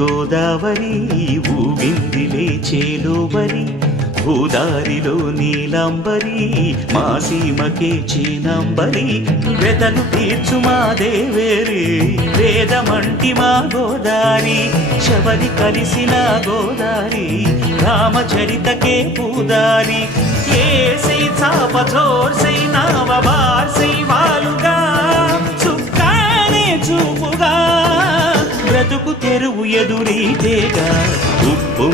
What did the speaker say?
గోదావరి ఊగిందిలే చేలోబరి భూదారిలో నీలంబరి మా సీమకే చీనంబరి వెతలు తీర్చు మా దేవేరి వేదమంటి మా గోదారి శబరి కలిసిన గోదారి రామచరితకే పూదారి ఏసై చాప చోర్సై నావ బార్సై వాలుగా చుక్కానే చూపుగా బ్రతుకు తెరువు ఎదురీతేగా ఉప్పు